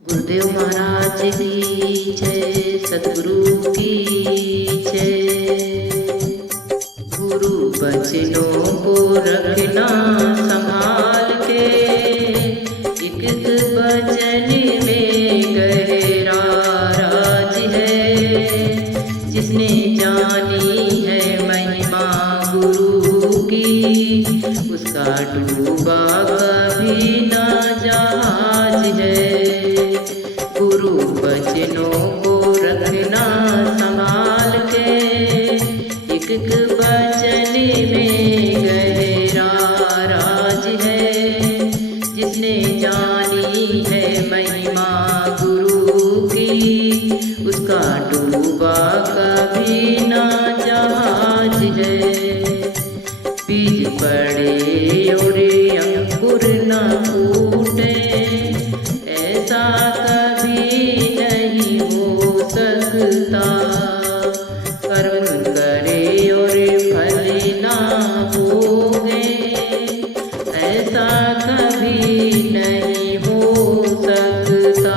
गुरुदेव महाराज की जय, सतगुरु की जय। गुरु बचनों को रखना संभाल के, एक एक वचन में गहरा राज है। जिसने जानी है महिमा गुरु की, उसका डूबा कभी ना जहाज है। गुरु बचनों को रखना संभाल के, एक एक वचन में गहरा राज है। जिसने जानी है महिमा गुरु की, उसका डूबा कभी ना जहाज है। बीज पड़े और अंकुर न फूटे, ऐसा कभी नहीं हो सकता। कर्म करे और फल ना भोगे, ऐसा कभी नहीं हो सकता।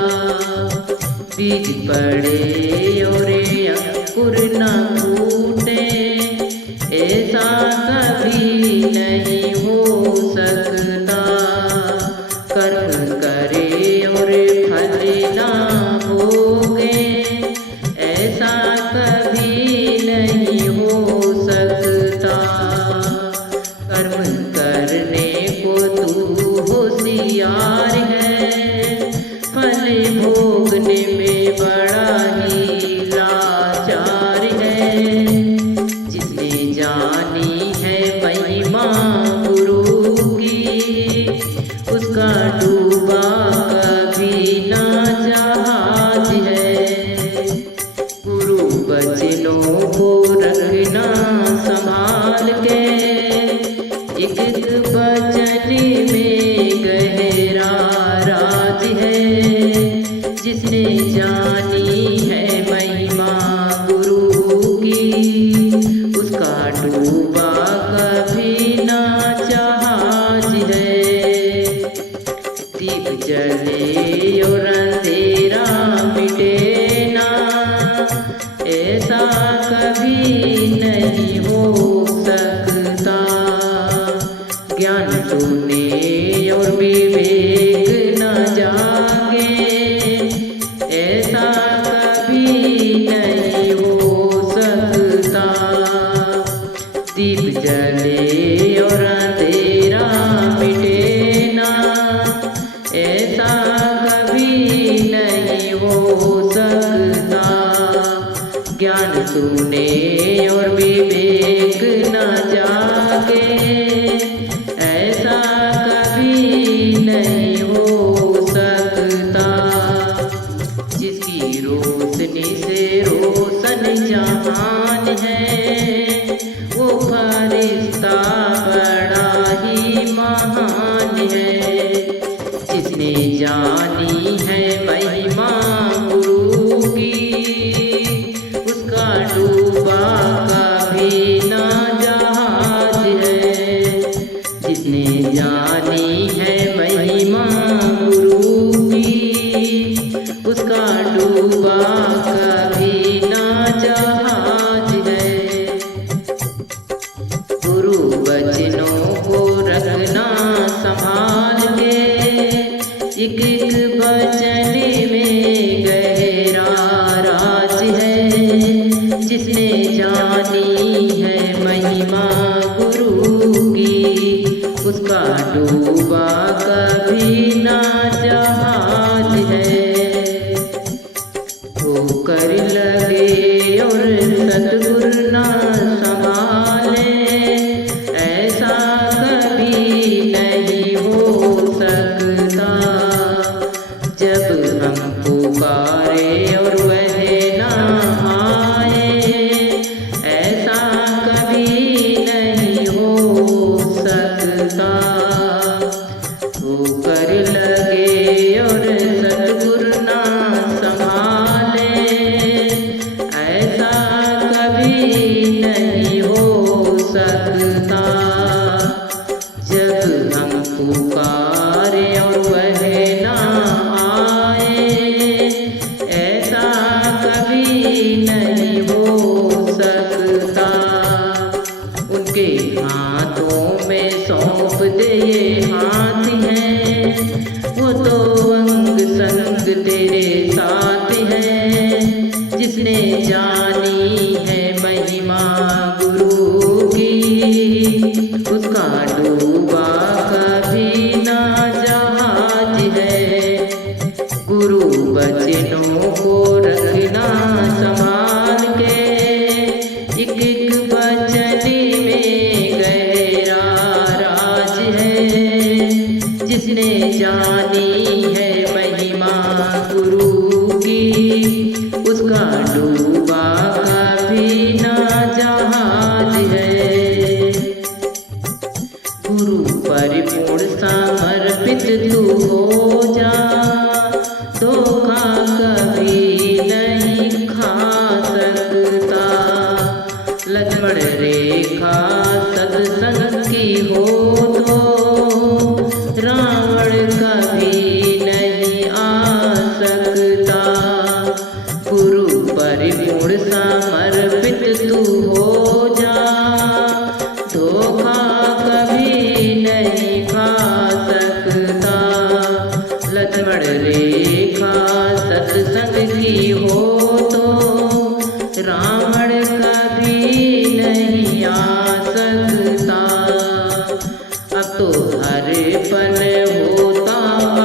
बीज पड़े और अंकुर न फूटे, ऐसा कभी नहीं हो सकता। कर्म करे और फल ना भोगे, ऐसा कभी नहीं हो सकता। कर्म करने को तू होशियार है, फल भोगने में बड़ा ही लाचार है। जिसने जानी है महिमा गुरु की, उसका डूबा कभी ना जहाज है। गुरु बचनों को रखना संभाल के, एक एक वचन में गहरा राज है। जिसने जानी है महिमा गुरु की, उसका डूबा कभी ना जहाज है। दीप जले और अंधेरा मिटे ना, ऐसा कभी नहीं हो सकता। ज्ञान तूने और विवेक न जागे, ऐसा कभी नहीं हो सकता। दीप जले और अंधेरा मिटे ना, ऐसा कभी नहीं हो सकता। ज्ञान तूने और विवेक न जागे, ऐसा कभी नहीं हो सकता। जिसकी रोशनी से रोशन जहान है, वो फरिश्ता बड़ा ही महान है। जिसने जानी है महिमा गुरु की, उसका डूबा कभी ना जहाज है। जिसने जानी है महिमा गुरु की, उसका डूबा कभी ना जहाज है। गुरु बचनों को रखना संभाल के, एक एक वचन में गहरा राज है। जिसने जानी है महिमा गुरु की, उसका डूबा कभी ना जहाज है। ठोकर लगे और सतगुरु ना संभाले, ऐसा कभी नहीं हो सकता। जब हम पुकारे और वह ना आए, ऐसा कभी नहीं हो सकता। ठोकर लगे और सतगुरु ना संभाले, ऐसा कभी नहीं हो सकता। जब हम पुकारे और वह ना आए, संग तेरे साथ है। जिसने जानी है महिमा गुरु की, उसका डूबा कभी ना जहाज है। गुरु बचनों को रखना संभाल के, एक एक वचन में गहरा राज है। जिसने जानी है महिमा गुरु की, उसका डूबा कभी ना जहाज है। गुरु परिपूर्ण समर्पित तू हो जा, धोखा कभी नहीं खा सकता। लक्ष्मण रेखा सत्संग की हो तो रावण कभी नहीं आ सकता। गुरु परिपूर्ण समर्पित तू हो जा, धोखा कभी नहीं खा सकता। लक्ष्मण रेखा सत्संग की हो तो रावण कभी नहीं आ सकता। अब तो हर पल होता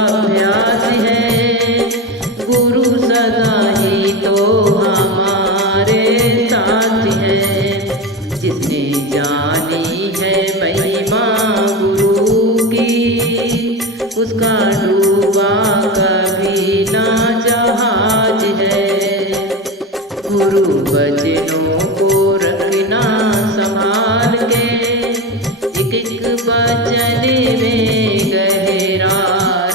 अभ्यास है, गुरु सदा ही तो हमारे साथ है। जिसने जानी है महिमा गुरु की, उसका डूबा कभी ना जहाज है। गुरु वचनों को रखना संभाल के, एक एक वचन में गहरा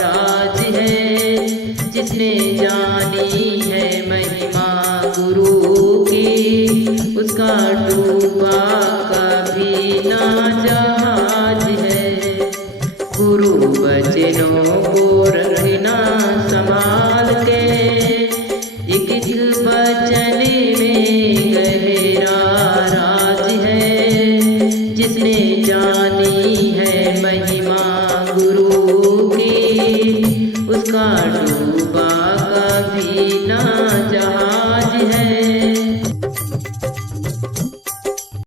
राज है। जिसने जानी है महिमा गुरु की, उसका डूबा कभी ना जहाज है। गुरु वचनों को